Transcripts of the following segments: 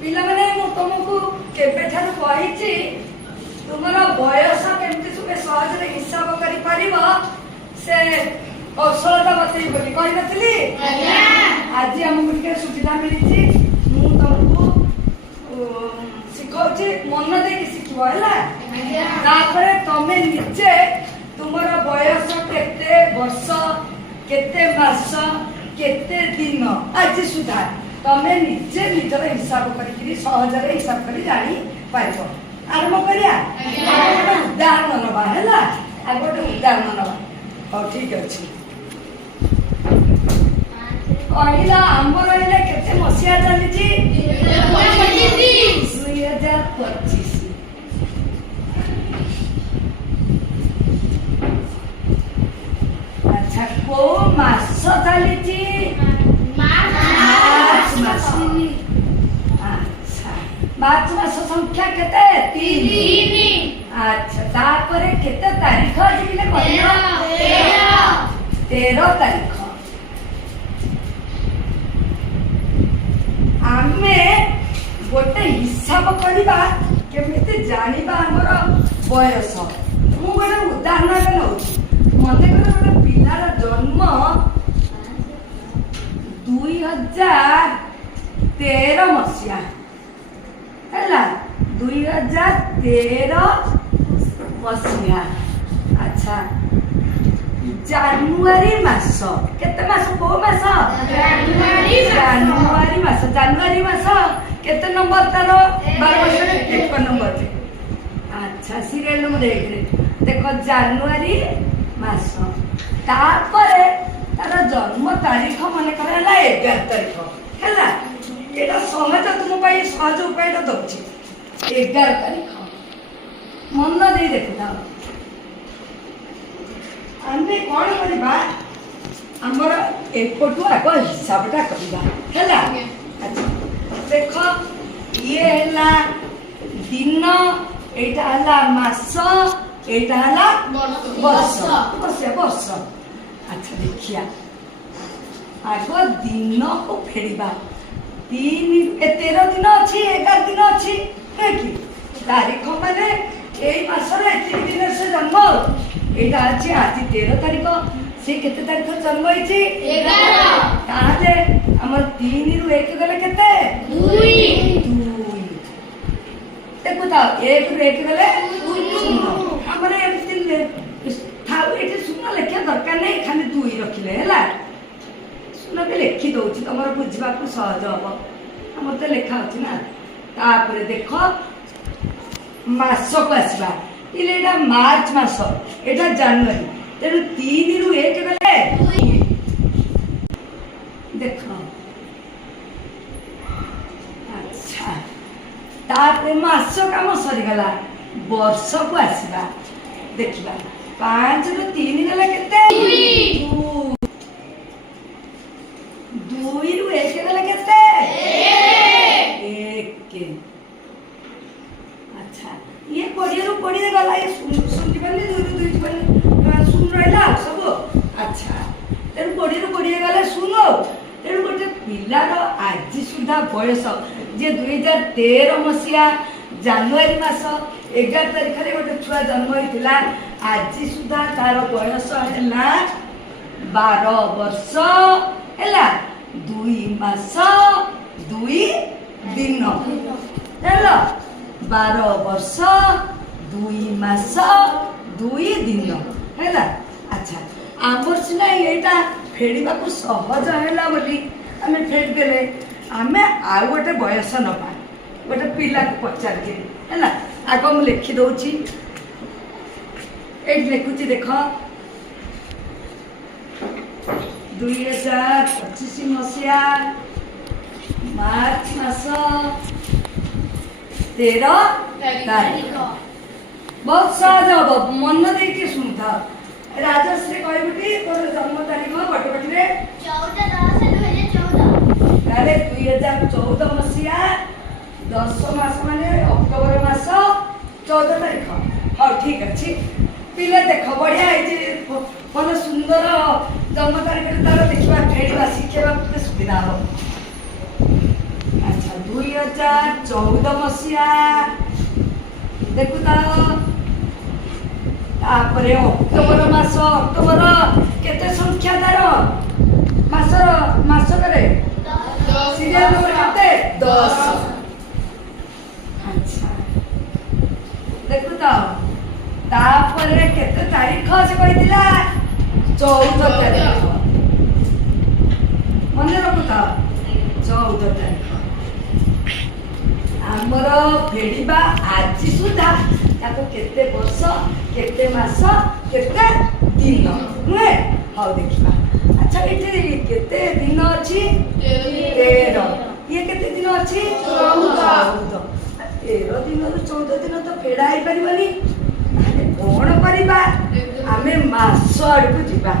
पिला माने मु तुमको केबे ठारू कहिछि तुमरा बयस केमति सुबे सहज रे हिसाब करि परिबो से कौशलता बतई बोली कहि नथिली आज हमको के सुविधा मिलिछि मु तुमको सिखाउछि मन दे कि सिखबो हला तापरे तमे निजे तुमरा बयस केते वर्ष केते मास केते दिन आज सुधा तमे निजे निजर हिसाब करी सहज रे हिसाब करी जानी पाइबो आरंभ करिया गोटे उदाहरण नबा हैला आ गोटे उदाहरण नबा हो ठीक अछि पहिला आंबर रे केते मसिया चलीची 2025 अच्छा को मास चलीची मार्च मास संख्या केते 3 अच्छा तापरे केते तारीख दिले कहलियो 13 तारीख आमे गोटे हिसाब करिबा केमिति जानिबा हमर बयस मु गोटे उदाहरण नौ मते कर गोटे पिलार जन्म 2013 मसिया हैला 2013 मसिया अच्छा जानुआरी मास केते मास को मास जानुआरी मास केते नंबर तारो 12 वर्ष 1 नंबर अच्छा सीरियल नंबर 1 रे देखो जानुआरी मास तापरे तार जन्म तारीख मन करला 11 तारीख हैला एटा सहज तुम पाई सहज उपाय दउछि 11 तारीख मन दे देखता आमे कोन करबा हमर एपटु आग हिसाबटा करबा हैला अच्छा देखो ये हैला दिन एटा हला मास एटा हला वर्ष अच्छा देखिया आग दिन को फेरिबा 13 दिन अच्छी 11 दिन अच्छी है कि तारीख माने एई मासर 1 दिन से जन्म एटा अछि आज 13 तारीख से केते तारीख जन्म होइछि 11 ताले हमर 3 रु 1 गले केते 2 देखो ता 1 रु 1 गले 2 हमरे एमति थाउ एटे सुना लेखिया दरकार नै खाली 2 रखिले हैला सुना के लिखि दउछि तमर बुझबा को सहज हो हमर त लेखा होछि ना तापरे देखो मास को आसबा इले एटा मार्च मास एटा जनवरी तेनु 3 रु 1 गले 2 देखो अच्छा तापरे मास काम सरी गला वर्ष को आसबा देखिबा 5 रु 3 गले केते 2 रु 1 गले केते 1 अच्छा ये कोडिया रु कोडिया गला ये सुन दिबनी 2 रु 2 दिबनी सुन रहला सब अच्छा तेनु कोडिया रु कोडिया गला सुनो तेनु गोटे पिलार आज सुधा बयस जे 2013 मसिया जानुआरी मास 11 तारिख रे गोटे छुआ जन्म होइतिला आज सुधा तार बयस हैला 12 वर्ष हैला 2 मास 2 दिन हैला 12 वर्ष 2 मास 2 दिन हैला अच्छा आमर सिना एटा फेडिबा को सहज हैला बोली हमें फेड देले हमें आ गोटे बयस नबा गोटे पिला को पचार के हैला आगो मु लिखि दउची एट लिखुची देखो 2025 मसिया मार्च मास 13 तारीख बहुत सहज हम मन देखिए सुनता राजश्री कहबी तोर जन्म तारीख बटबटरे 2014 मसिया 10 मास माने अक्टोबर मास 14 तारीख हाँ ठीक अच्छे पिले देख बढ़िया भल सुंदर जन्म तारीख तार देखा फेड़ा शिखेबा सुविधा हो अच्छा 2014 मसीहा देखु तापरे अक्टोबर मास अक्टोबर केते संख्या तार मास करे सीरियल नंबर केते 10 अच्छा देखु तापरे केते तारीख से कहिदिला 14 तारीख मन रखु 14 तारीख आमर फेड़िबा आज सुधा ताको केते वर्ष केते मास केते दिन नुहे हाउ देखिबा अच्छा एठी केते दिन अछि 13 ये केते दिन अछि 14 13 दिन रु 14 दिन तो फेड़ा आइ परिबनी कोन परिबा आमे मास आडकु जिबा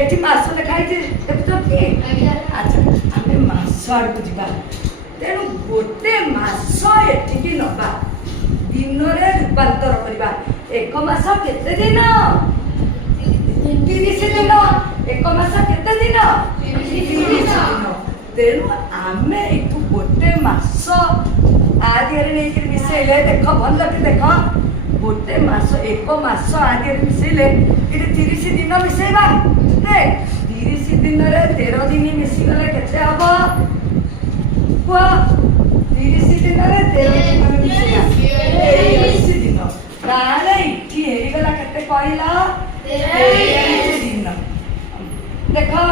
एठी मास लिखाइ जे देखतो कि अच्छा आमे मास आडकु जिबा तेणु गोटे मास एठिकी नबा दिन रे रूपांतर करबा एक मास केते दिन 30 दिन एक मास केते दिन 30 दिन तेणु आमे एठु गोटे मास आगे रे नै कि मिसेले देखो भल के देखो गोटे मास एक मास आगे रे मिसेले इते 30 दिन मिसेबा दे 30 दिन रे 13 दिन मिसी गले केते हबो 30 दिन रे 13 दिन ताले इठी हेरिगला केते कहला 23 दिन देखो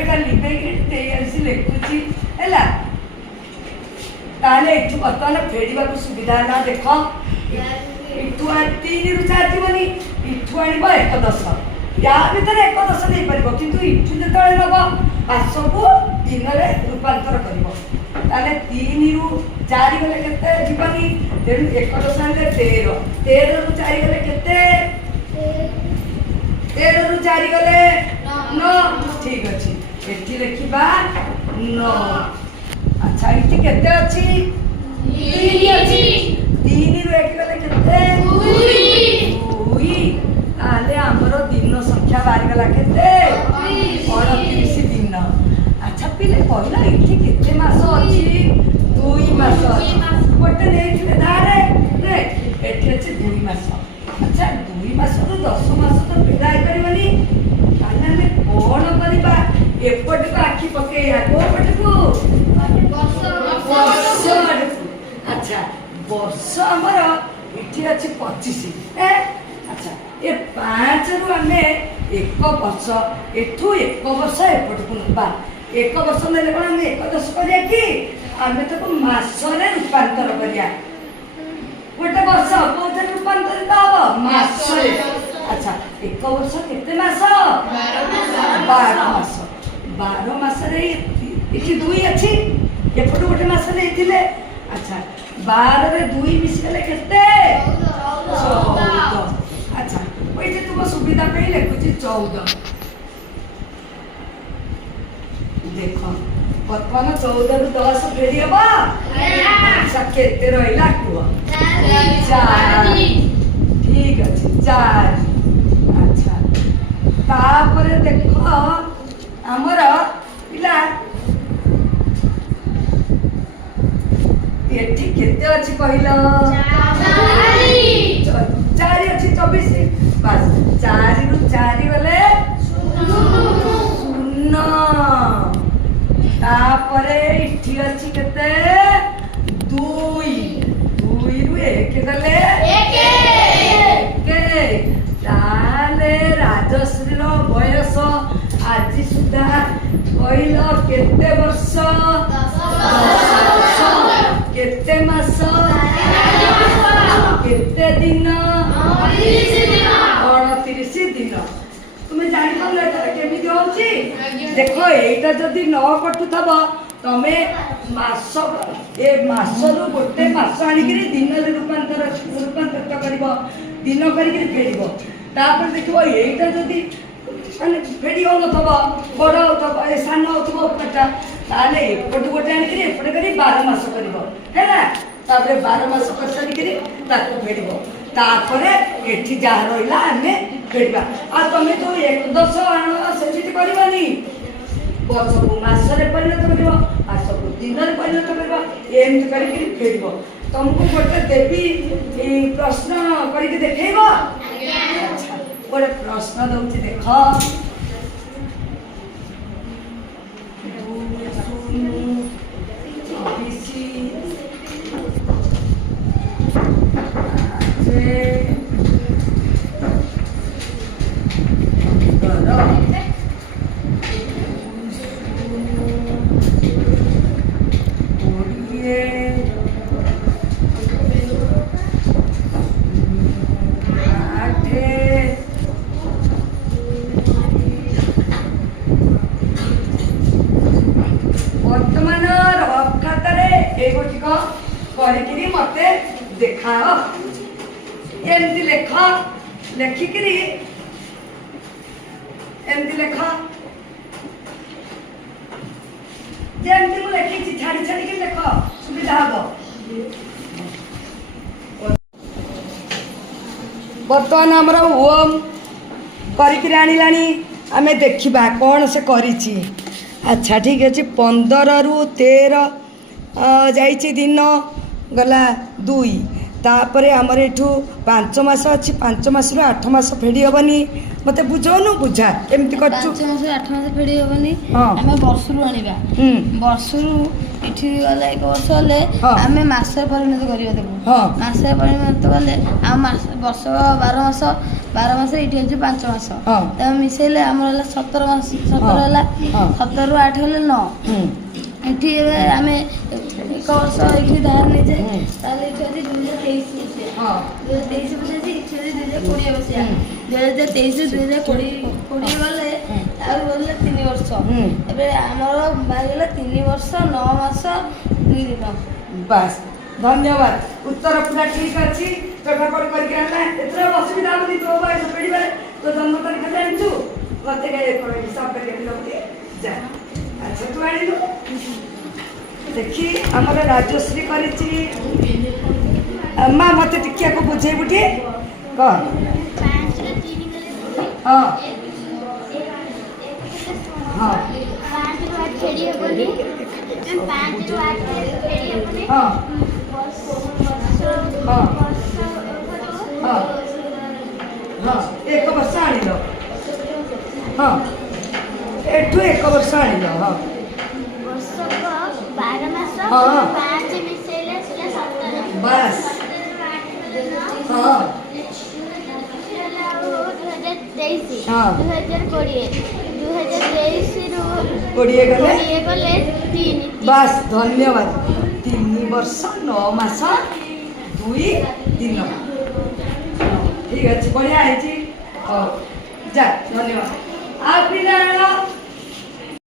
एटा लिखे कि 23 लिखुची हैला ताले इठु बतन फेडिबा को सुविधा ना देखो इठु 3 रु 4 जीवनी इठु आनिबो 11 या भीतर 11 नै परबो किंतु इठु जेतळे नबो पासको दिन रे रूपांतर करबो ताले 3 रु 4 गले केते जीवनी तेनु 11 रे 13 13 रु 4 गले केते 13 रु 4 गले 9 ठीक अछि एठी लिखिबा 9 अच्छा इठी केते अछि 3 अछि 3 रु 1 गले केते 2 ताले हमरो दिन संख्या बारी गला केते 38 दिन अच्छा पिले कहला इठी केते मास अछि 2 मास गोटे नेथिले धारे रे एठी अछि 2 मास अच्छा 2 मास रु 10 मास तो पेडाई परिबनी ताने ଆମେ कोन करबा एपट को आखी पकेया कोपट को वर्ष अच्छा वर्ष हमर इठी अछि 25 ए अच्छा ए 5 रु हमें एक वर्ष एठू एक वर्ष एपट को नबा एक वर्ष नेले कोन हम एक दश करिया कि आमे तो मास रे रूपांतर करिया गोटे वर्ष कोते रूपांतरित हो मास रे अच्छा एक वर्ष केते मास 12 मास रे इठी 2 अछि एपट गोटे मास लेथिले अच्छा 12 रे 2 मिसले केते 14 अच्छा ओइते तुम सुविधा पे लिखुची 14 देखो बर्तमान 14 रु 10 फेरी हबा अच्छा केते रहिला कुआ 4 ठीक अछि 4 अच्छा तापरे देखो हमरा पिला एठी केते अछि कहिला 4 अछि 24 बस 4 रु 4 गले 0 तापरे इठी अछि केते 2 रु 1 गले 1 ताले राजश्री रो बयस आज सुधा कहिलो केते वर्ष 10 केते मास केते दिन 38 दिन तुम्हें जानी पाले केमिति होची देखो एटा जदी न कटुथबो तमे मास ए मास रु गोटे मास आनी करी दिन रे रूपांतरित करबो दिन करी करी फेडिबो तापर देखो एटा जदी माने फेडी हो नथबो बड़ होथबो ए सान होथबो पटा ताले एपट गोटे आनी करी एपट करी 12 मास करबो हैला तापर 12 मास कर सारी करी ताको फेडिबो तापरे एठी जा रहिला हमें फेडिबा आ तमे तो 1 10 आनो सेठी करबानी ବର୍ଷକୁ ମାସରେ ପରିଣତ କରିବ, ମାସକୁ ଦିନରେ ପରିଣତ କରିବ, ଏମିତି କରିକି ଫେରିବ। ତମକୁ ଗୋଟେ ଦେବି ପ୍ରଶ୍ନ କରିକି ଦେଖେଇବ। ଆଚ୍ଛା, ଗୋଟେ ପ୍ରଶ୍ନ ଦଉଛି ଦେଖ। 20 मते देखाओ एमती लेख लेखिकी एमती लेख जमती मु लेखी छाड़ी छाड़ी लेख सुविधा हम। बर्तमान आमर ओम करिक आनिलानी आमे देखिबा कौन से करिछि। अच्छा ठीक अच्छे 15 रु 13 जाइछि दिन गला 2 तापरे आमर एठू 5 मास अच्छी 5 मास रु 8 मास फेड़ी हबनी मते बुझौनु बुझा एमती करछु 5 मास 8 मास फेड़ी हबनी हमें वर्ष रु आनिबा वर्ष रु इठी गले 1 वर्ष ले हमें मास परिणत करियो देबो मास परिणत गले आ मास वर्ष 12 मास इठी अछि 5 मास त मिसेले हमर 17 मास 17 हला 17 रु 8 हले 9 इठी हमें 1 वर्ष इठी धार नै जाय ताले इठी 2023 2023 बसे इठी 2020 बसे 2023 2020 गले आ बोले 3 वर्ष एबे हमर बागले 3 वर्ष 9 मास 2 दिन। बस धन्यवाद उत्तर पूरा ठीक अछि चटापट करके आना एतरा असुविधा होनी तो भाई पेड़ी बारे तो जन्म तारीख जानछु मते के हिसाब करके लौटी जा। अच्छा तू आनी लो देखी हमर राजश्री करिछि अम्मा मते टिकिया को बुझे बुटी क 5 रे 3 गले हां हां 5 रु 8 फेड़ी हेबनी 5 रु 8 फेड़ी हेबनी हां हां हां हां 1 वर्ष आनी लो हां एठू 1 वर्ष आनी लो हां वर्ष को 12 मास 5 मिसेले 17 बस हां 2023 2020 रु 20 गले 3 बस धन्यवाद 3 वर्ष 9 मास 2 दिन ठीक अच्छे बढ़िया है जा धन्यवाद आप